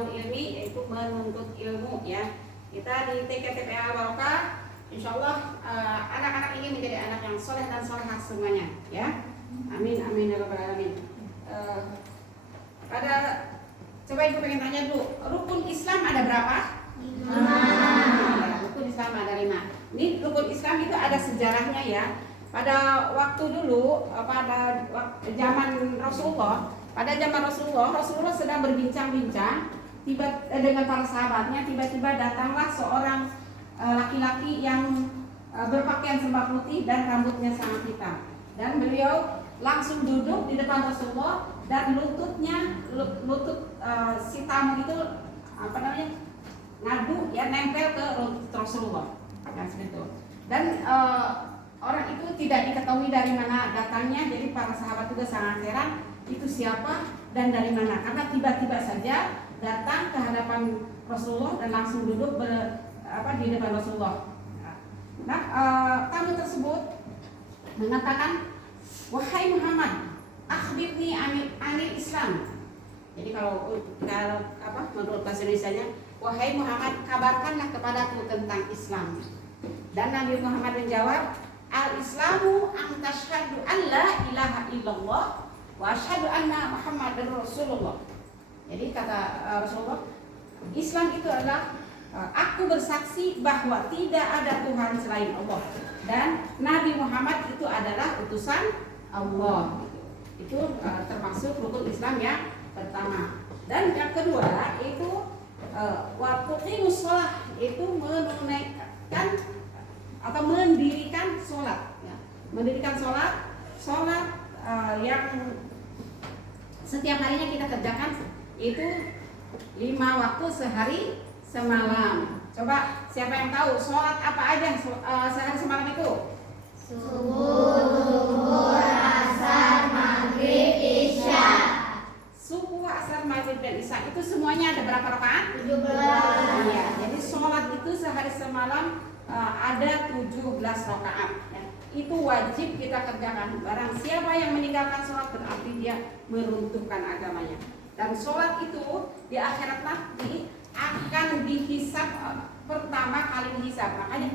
tolabul ilmi, yaitu menuntut ilmu ya. Kita di TKTPA Barokah, insyaallah anak-anak ini menjadi anak yang soleh dan solehah semuanya ya. Amin amin ya rabbal alamin. Coba ibu pengen tanya dulu, rukun Islam ada berapa? 5. Rukun Islam ada 5. Ini rukun Islam itu ada sejarahnya ya. Pada waktu dulu, pada zaman Rasulullah, Rasulullah sedang berbincang-bincang dengan para sahabatnya. Tiba-tiba datanglah seorang laki-laki yang berpakaian serba putih dan rambutnya sangat hitam. Dan beliau langsung duduk di depan Rasulullah dan lutut si tamu itu ngadu ya, nempel ke Rasulullah kan seperti itu. Dan orang itu tidak diketahui dari mana datangnya, jadi para sahabat juga sangat heran itu siapa dan dari mana, karena tiba-tiba saja datang ke hadapan Rasulullah dan langsung duduk di depan Rasulullah. Nah, tamu tersebut mengatakan, wahai Muhammad, akhbirni anil Islam. Jadi kalau menurut bahasa Indonesianya, wahai Muhammad, kabarkanlah kepadaku tentang Islam. Dan Nabi Muhammad menjawab, al-Islamu an tashhadu an la ilaha illallah wa asyhadu anna Muhammadar Rasulullah. Jadi kata Rasulullah, Islam itu adalah aku bersaksi bahwa tidak ada Tuhan selain Allah dan Nabi Muhammad itu adalah utusan Allah. Itu termasuk rukun Islam yang pertama. Dan yang kedua itu waqimus shalah, itu menunaikan atau mendirikan sholat ya. Mendirikan sholat yang setiap harinya kita kerjakan itu 5 waktu sehari semalam. Coba siapa yang tahu sholat apa aja sehari semalam itu? Subuh, zuhur, asar, maghrib, isya. Subuh, asar, maghrib, dan isya itu semuanya ada berapa rakaat? 17. Iya, jadi sholat itu sehari semalam ada 17 rakaat ya. Itu wajib kita kerjakan. Barang siapa yang meninggalkan sholat berarti dia meruntuhkan agamanya. Dan sholat itu di akhirat nanti akan dihisab pertama kali dihisab. Makanya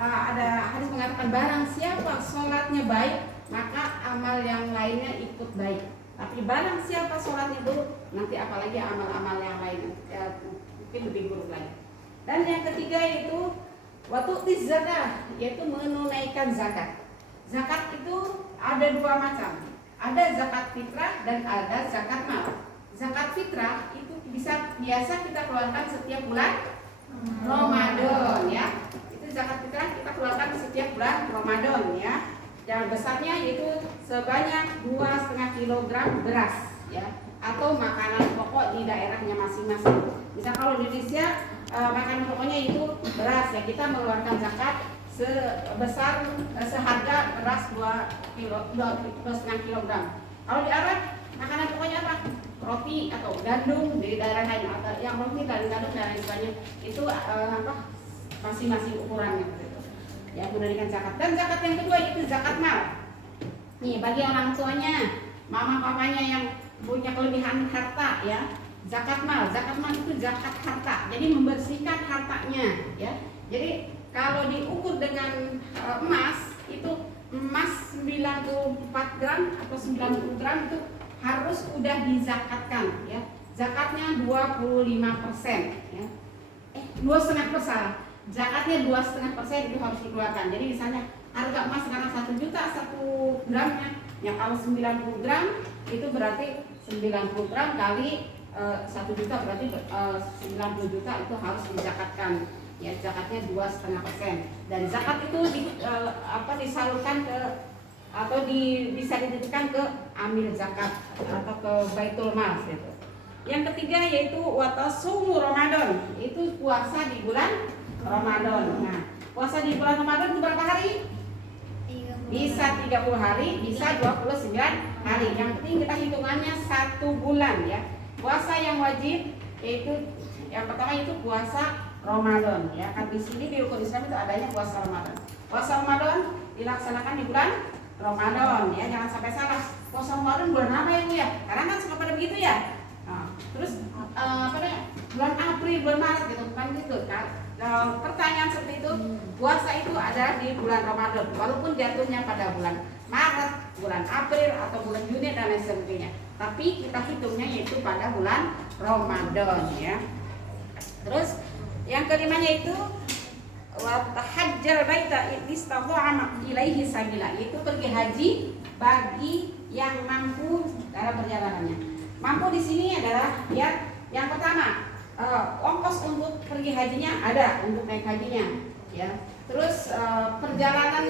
ada hadis mengatakan barang siapa sholatnya baik maka amal yang lainnya ikut baik. Tapi barang siapa sholatnya buruk, nanti apalagi amal-amal yang lain mungkin lebih buruk lagi. Dan yang ketiga itu waktu zakat, yaitu menunaikan zakat. Zakat itu ada 2 macam. Ada zakat fitrah dan ada zakat mal. Zakat fitrah itu biasa kita keluarkan setiap bulan Ramadan ya. Itu zakat fitrah kita keluarkan setiap bulan Ramadan ya. Yang besarnya itu sebanyak 2,5 kilogram beras ya, atau makanan pokok di daerahnya masing-masing. Misal kalau di Indonesia makanan pokoknya itu beras ya, kita mengeluarkan zakat sebesar seharga beras 2,5 kilogram. Kalau di Arab makanan pokoknya apa? Roti atau gandum di daerah lain, atau yang roti dan gandum dan lain sebagainya itu masing-masing ukurannya gitu. Ya, menunaikan zakat. Dan zakat yang kedua itu zakat mal. Nih bagi orang tuanya, mama papanya yang punya kelebihan harta ya, zakat mal itu zakat harta. Jadi membersihkan hartanya ya. Jadi kalau diukur dengan emas itu emas 94 gram atau 90 gram itu harus udah dizakatkan ya. Zakatnya 25% ya. 2,5%. Zakatnya 2,5% itu harus dikeluarkan. Jadi misalnya harga emas sekarang 1 juta 1 gramnya. Ya kalau 90 gram itu berarti 90 gram kali 1 juta berarti 90 juta itu harus dizakatkan. Ya, zakatnya 2,5%. Dan zakat itu disalurkan ke atau bisa dititipkan ke amil zakat atau ke baitul mal gitu. Yang ketiga yaitu watasumu Ramadan, itu puasa di bulan Ramadan. Nah, puasa di bulan Ramadan itu berapa hari? 30. Bisa 30 hari, bisa 29 hari. Yang penting kita hitungannya 1 bulan ya. Puasa yang wajib yaitu yang pertama itu puasa Ramadan ya. Kan di sini di rukun Islam itu adanya puasa Ramadan. Puasa Ramadan dilaksanakan di bulan Ramadan ya, jangan sampai salah. Puasa Ramadan bulan apa ya Bu ya? Karena kan suka pada begitu ya. Terus apa namanya, bulan April, bulan Maret gitu kan gitu kan. Pertanyaan seperti itu, puasa itu ada di bulan Ramadan walaupun jatuhnya pada bulan Maret, bulan April atau bulan Juni dan lain sebagainya, tapi kita hitungnya yaitu pada bulan Ramadan ya. Terus yang kelimanya itu wa tahajjal baita istata'a ilaihi sabila, yaitu pergi haji bagi yang mampu dalam perjalanannya. Mampu di sini adalah ya yang pertama, ongkos untuk pergi hajinya ada, untuk naik hajinya ya. Terus perjalanan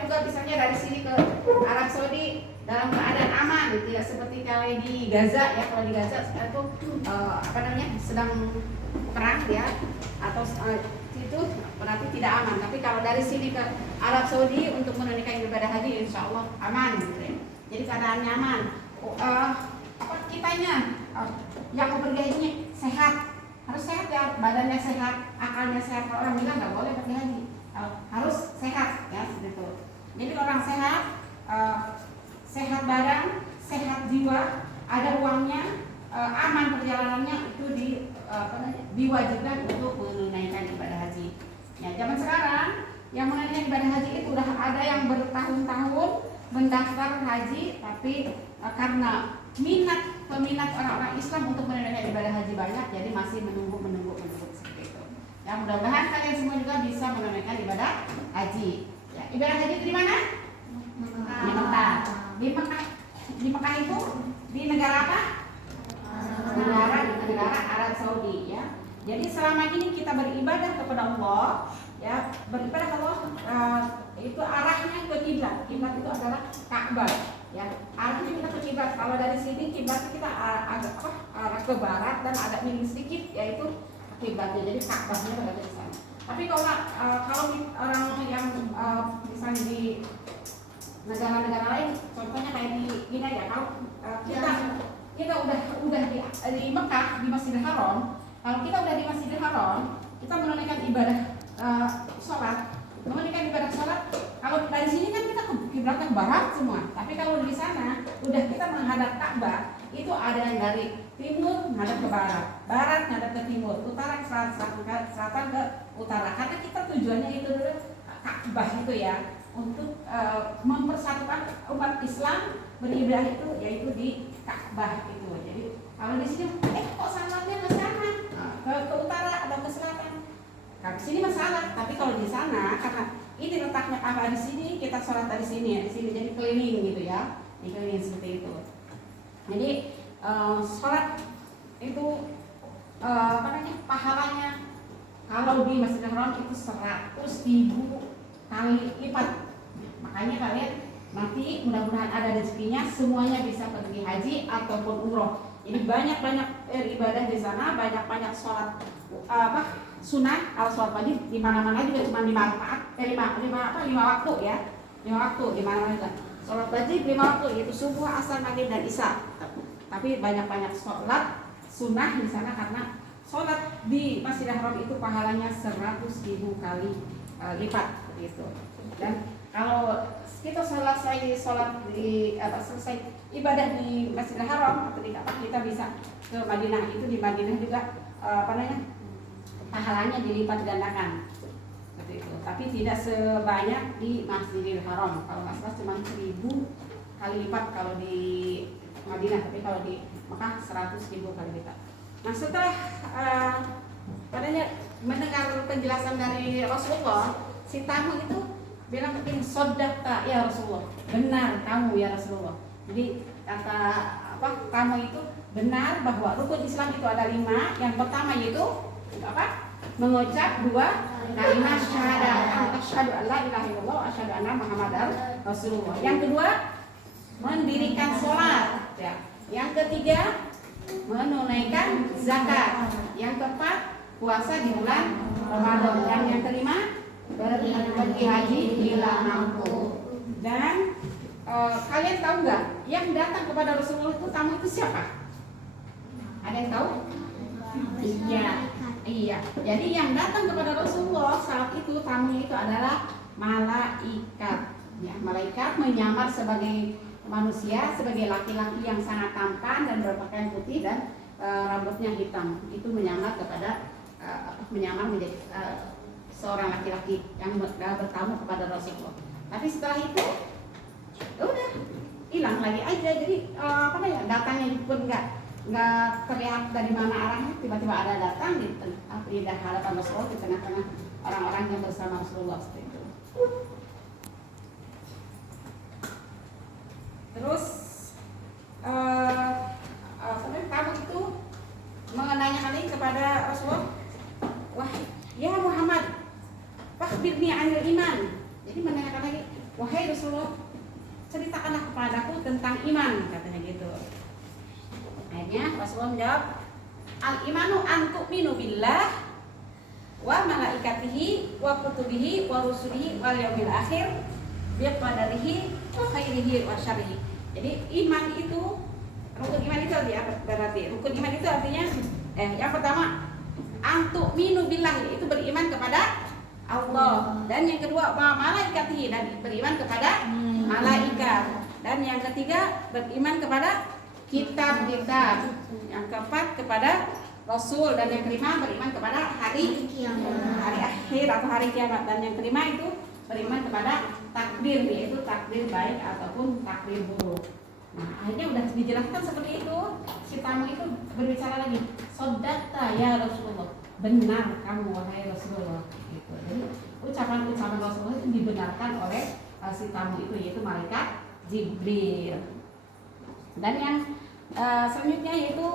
juga misalnya dari sini ke Arab Saudi dalam keadaan aman, tidak seperti kalau di Gaza ya. Kalau di Gaza itu sedang perang ya, atau itu berarti tidak aman. Tapi kalau dari sini ke Arab Saudi untuk menunaikan ibadah haji, insya Allah aman gitu ya. Jadi keadaannya aman. Kitanya yang mau pergi haji sehat, harus sehat ya, badannya sehat, akalnya sehat. Kalau orang bilang nggak boleh pergi haji, harus sehat ya gitu. Jadi orang sehat, sehat badan, sehat jiwa, ada uangnya, aman perjalanannya, itu diwajibkan untuk menunaikan ibadah haji. Ya, zaman sekarang yang menunaikan ibadah haji itu udah ada yang bertahun-tahun mendaftar haji, tapi karena peminat orang-orang Islam untuk menunaikan ibadah haji banyak, jadi masih menunggu seperti itu. Ya, mudah-mudahan kalian semua juga bisa menunaikan ibadah haji. Ya, ibadah haji di mana? Di Mekah. Di Mekah itu di negara apa? Negara Arab Saudi ya. Jadi selama ini kita beribadah kepada Allah, ya, beribadah kepada Allah, itu arahnya ke kiblat. Kiblat itu adalah Ka'bah, ya. Arahnya kita ke kiblat. Kalau dari sini kiblat kita agak arah ke barat dan agak miring sedikit, yaitu kiblatnya. Jadi Ka'bahnya berada di sana. Tapi kalau orang yang misalnya di negara-negara lain, contohnya kayak di China ya, kalau kita udah di Mekah, di Masjidil Haram. Kalau kita udah di Masjidil Haram, kita menunaikan ibadah sholat. Kalau dari sini kan kita kiblatnya ke barat semua. Tapi kalau di sana udah kita menghadap Ka'bah, itu ada yang dari timur menghadap ke barat, barat menghadap ke timur, utara ke selatan ke utara. Karena kita tujuannya itu dulu Ka'bah itu ya, untuk mempersatukan umat Islam beribadah itu, yaitu di Ka'bah itu. Jadi kalau di sini kok salatnya ke sana, ke utara atau ke selatan? Nah, di sini masalah. Tapi kalau di sana karena ini letaknya apa di sini, kita sholat dari sini ya, di sini jadi keliling gitu ya, dikeliling seperti itu. Jadi sholat itu pahalanya kalau di Masjidil Haram itu 100.000 kali lipat. Makanya kalian nanti mudah-mudahan ada rezekinya semuanya bisa pergi haji ataupun umroh. Jadi banyak-banyak ibadah di sana, banyak-banyak sholat sunat. Kalau sholat wajib di mana-mana juga cuma 5 waktu ya, 5 waktu di mana-mana juga. Sholat wajib 5 waktu, yaitu subuh, asar, maghrib dan isya. Tapi banyak-banyak sholat sunnah di sana karena sholat di Masjidil Haram itu pahalanya 100.000 kali lipat gitu. Dan kalau kita selesai ibadah di Masjidil Haram atau di Ka'bah, kita bisa ke Madinah. Itu di Madinah juga pahalanya dilipat gandakan seperti itu. Tapi tidak sebanyak di Masjidil Haram. Kalau nggak salah cuma 1.000 kali lipat kalau di Madinah, tapi kalau di Mekah 100.000 kali lipat. Nah, setelah mendengar penjelasan dari Rasulullah, si tamu itu bilang begini, sodakta ya Rasulullah, benar kamu ya Rasulullah. Jadi kata kamu itu benar bahwa rukun Islam itu ada 5. Yang pertama yaitu mengucap 2 kalimat syahadat, asyhadu an la ilaha illallah wa asyhadu anna muhammadar rasulullah. Yang kedua mendirikan sholat ya. Yang ketiga menunaikan zakat. Yang keempat puasa di bulan Ramadan. Dan yang kelima pergi haji bila mampu. Dan kalian tahu nggak yang datang kepada Rasulullah itu tamu itu siapa? Ada yang tahu? Iya. Jadi yang datang kepada Rasulullah saat itu tamunya itu adalah malaikat. Ya, malaikat menyamar sebagai manusia sebagai laki-laki yang sangat tampan dan berpakaian putih dan rambutnya hitam. Itu menyamar kepada menyamar menjadi seorang laki-laki yang bertamu kepada Rasulullah. Tapi setelah itu ya udah hilang lagi aja. Jadi datangnya pun nggak terlihat dari mana arahnya. Tiba-tiba ada datang di hadapan Rasulullah di tengah-tengah orang-orang yang bersama Rasulullah seperti itu. Terus tamu itu menanyakan kepada Rasulullah, wah ya Muhammad, fakhbirni 'anil iman. Jadi menanyakan lagi, wahai Rasulullah, ceritakanlah kepadaku tentang iman, katanya gitu. Akhirnya Rasulullah menjawab, al-imanu an tu'minu billah wa malaikatihi wa kutubihi wa rusulihi wal yaumil akhir bi qadarihi wa khairihi wa syarrihi. Jadi iman itu, rukun iman itu berarti rukun iman itu artinya yang pertama an tu'minu billah, itu beriman kepada Allah, dan yang kedua wa malaikatihi, dan beriman kepada malaikat, dan yang ketiga beriman kepada kitab-kitab, yang keempat kepada Rasul, dan yang kelima beriman kepada hari akhir atau hari kiamat, dan yang kelima itu beriman kepada takdir, yaitu takdir baik ataupun takdir buruk. Nah akhirnya udah dijelaskan seperti itu, si tamu itu berbicara lagi, sodakta ya Rasulullah, benar kamu wahai Rasulullah. Gitu. Jadi ucapan-ucapan Rasulullah itu dibenarkan oleh si tamu itu, yaitu malaikat Jibril. Dan yang selanjutnya yaitu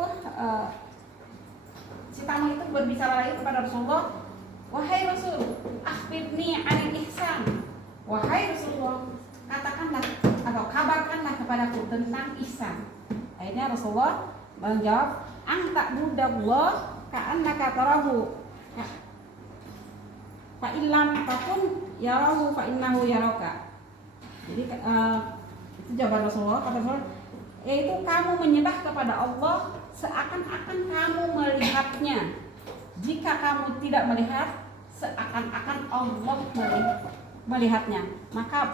si tamu itu berbicara lagi kepada Rasulullah, wahai Rasul, akhbirni 'anil ihsan. Wahai Rasulullah, katakanlah atau kabarkanlah kepadaku tentang ihsan. Akhirnya Rasulullah menjawab, anta budallah ka'annaka tarahu fa illam takun yarahu fa innahu yaraka. Jadi itu jawaban Rasulullah, kata Rasulullah, yaitu kamu menyembah kepada Allah seakan-akan kamu melihatnya. Jika kamu tidak melihat, seakan-akan Allah melihatnya. Maka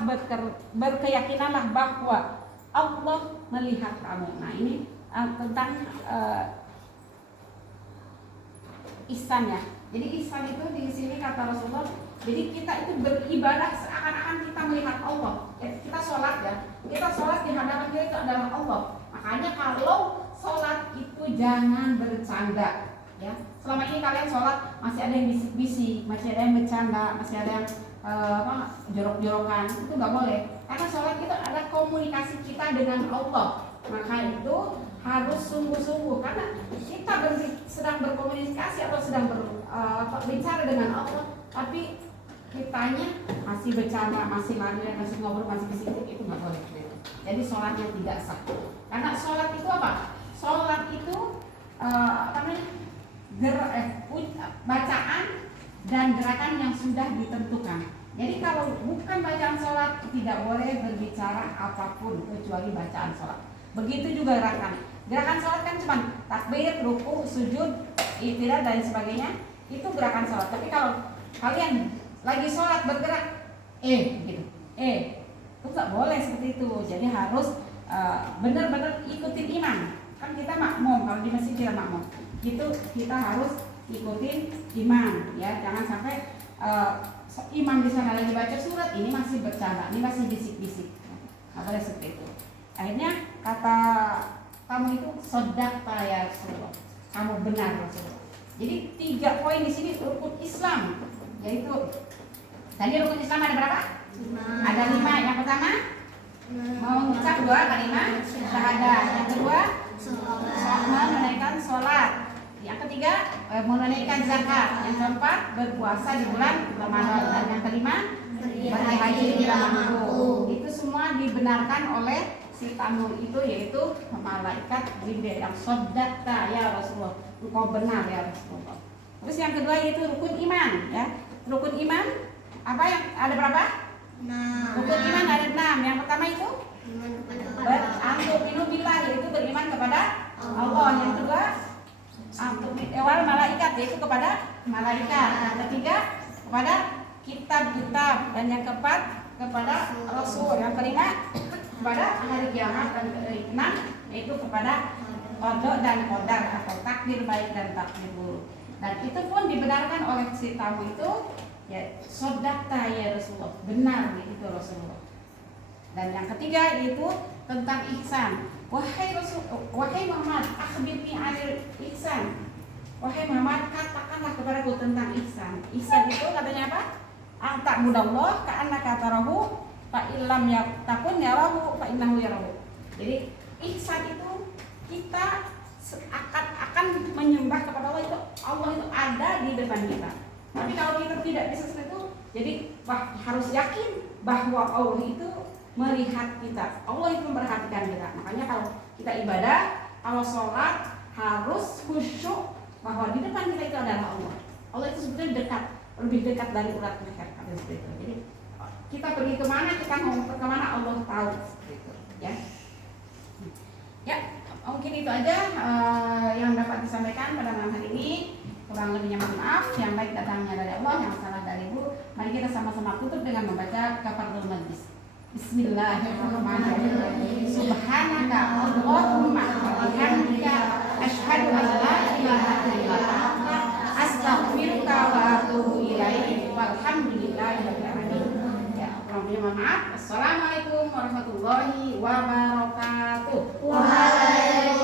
berkeyakinanlah bahwa Allah melihat kamu. Nah ini tentang ihsan ya. Jadi ihsan itu di sini kata Rasulullah, jadi kita itu beribadah seakan-akan kita melihat Allah. Kita sholat ya, kita sholat di hadapan kita itu adalah Allah. Makanya kalau sholat itu jangan bercanda ya. Selama ini kalian sholat masih ada yang bisik-bisik, masih ada yang bercanda, masih ada yang jorok-jorokan, itu nggak boleh. Karena sholat itu adalah komunikasi kita dengan Allah. Maka itu harus sungguh-sungguh, karena kita sedang berkomunikasi atau sedang bicara dengan Allah, tapi kitanya masih bercanda, masih lari, masih ngobrol, masih bisik, itu nggak boleh. Jadi sholatnya tidak sah. Karena sholat itu apa? Sholat itu bacaan dan gerakan yang sudah ditentukan. Jadi kalau bukan bacaan sholat, tidak boleh berbicara apapun kecuali bacaan sholat. Begitu juga gerakan. Gerakan sholat kan cuma takbir, ruku, sujud, i'tidal dan sebagainya. Itu gerakan sholat. Tapi kalau kalian lagi sholat bergerak, gitu, itu nggak boleh seperti itu. Jadi harus benar-benar ikutin imam. Kan kita makmum, kalau di masjid kita makmum. Gitu kita harus ikutin imam, ya. Jangan sampai imam di sana lagi baca surat, ini masih bercanda, ini masih bisik-bisik. Nggak boleh seperti itu. Akhirnya kata kamu itu sodakta ya Rasulullah, kamu benar Rasulullah. Jadi 3 poin di sini rukun Islam, yaitu tadi rukun Islam ada berapa? 5. Ada 5. Yang pertama mengucap 2 kalimat syahadat. Yang kedua menunaikan sholat. Yang ketiga menunaikan zakat. Yang keempat berpuasa di bulan Ramadan. Dan yang kelima berhaji di Ramadan. Itu semua dibenarkan oleh si tamu itu, yaitu malaikat Jibril yang sodakta ya Rasulullah, engkau benar ya Rasulullah. Terus yang kedua yaitu rukun iman ya. Rukun iman apa yang ada berapa? 6. Rukun iman ada 6. Yang pertama itu beriman billah, yaitu beriman kepada Allah. Yang kedua wal malaikat, yaitu kepada malaikat. Yang ketiga kepada kitab-kitab, dan yang keempat kepada Rasul. Yang kelima kepada hari kiamat, dan keenam yaitu kepada qada dan qadar atau takdir baik dan takdir buruk. Dan itu pun dibenarkan oleh si tamu itu, ya sodakta ya Rasulullah, benar itu Rasulullah. Dan yang ketiga itu tentang ihsan. Wahai Muhammad, akhbirni 'anil ihsan. Wahai Muhammad, katakanlah kepadaku tentang ihsan. Ihsan itu katanya apa? Anta budallah ka'annaka tarahu fa illam takun yarahu fa innahu yarahu. Jadi ihsan itu kita akan menyembah kepada Allah, itu Allah itu ada di depan kita. Tapi kalau kita tidak bisa seperti itu, jadi harus yakin bahwa Allah itu melihat kita, Allah itu memperhatikan kita. Makanya kalau kita ibadah, kalau sholat harus khusyuk bahwa di depan kita itu adalah Allah. Allah itu sebetulnya dekat, lebih dekat dari urat leher, kata seperti itu. Jadi kita pergi kemana, kita mau kemana, Allah tahu seperti itu. Ya, mungkin itu aja yang dapat disampaikan pada malam hari ini. Kurang lebihnya mohon maaf. Yang baik datangnya dari Allah, yang salah dari Ibu. Mari kita sama-sama tutup dengan membaca kafaratul majlis. Bismillahirrahmanirrahim. Subhanaka Allahumma wa bihamdika asyhadu an la ilaha illa anta astaghfiruka wa atubu ilaik. Walhamdulillahirabbil alamin. Ya, kurang lebihnya mohon maaf. Assalamualaikum warahmatullahi wabarakatuh. Waalaikumsalam.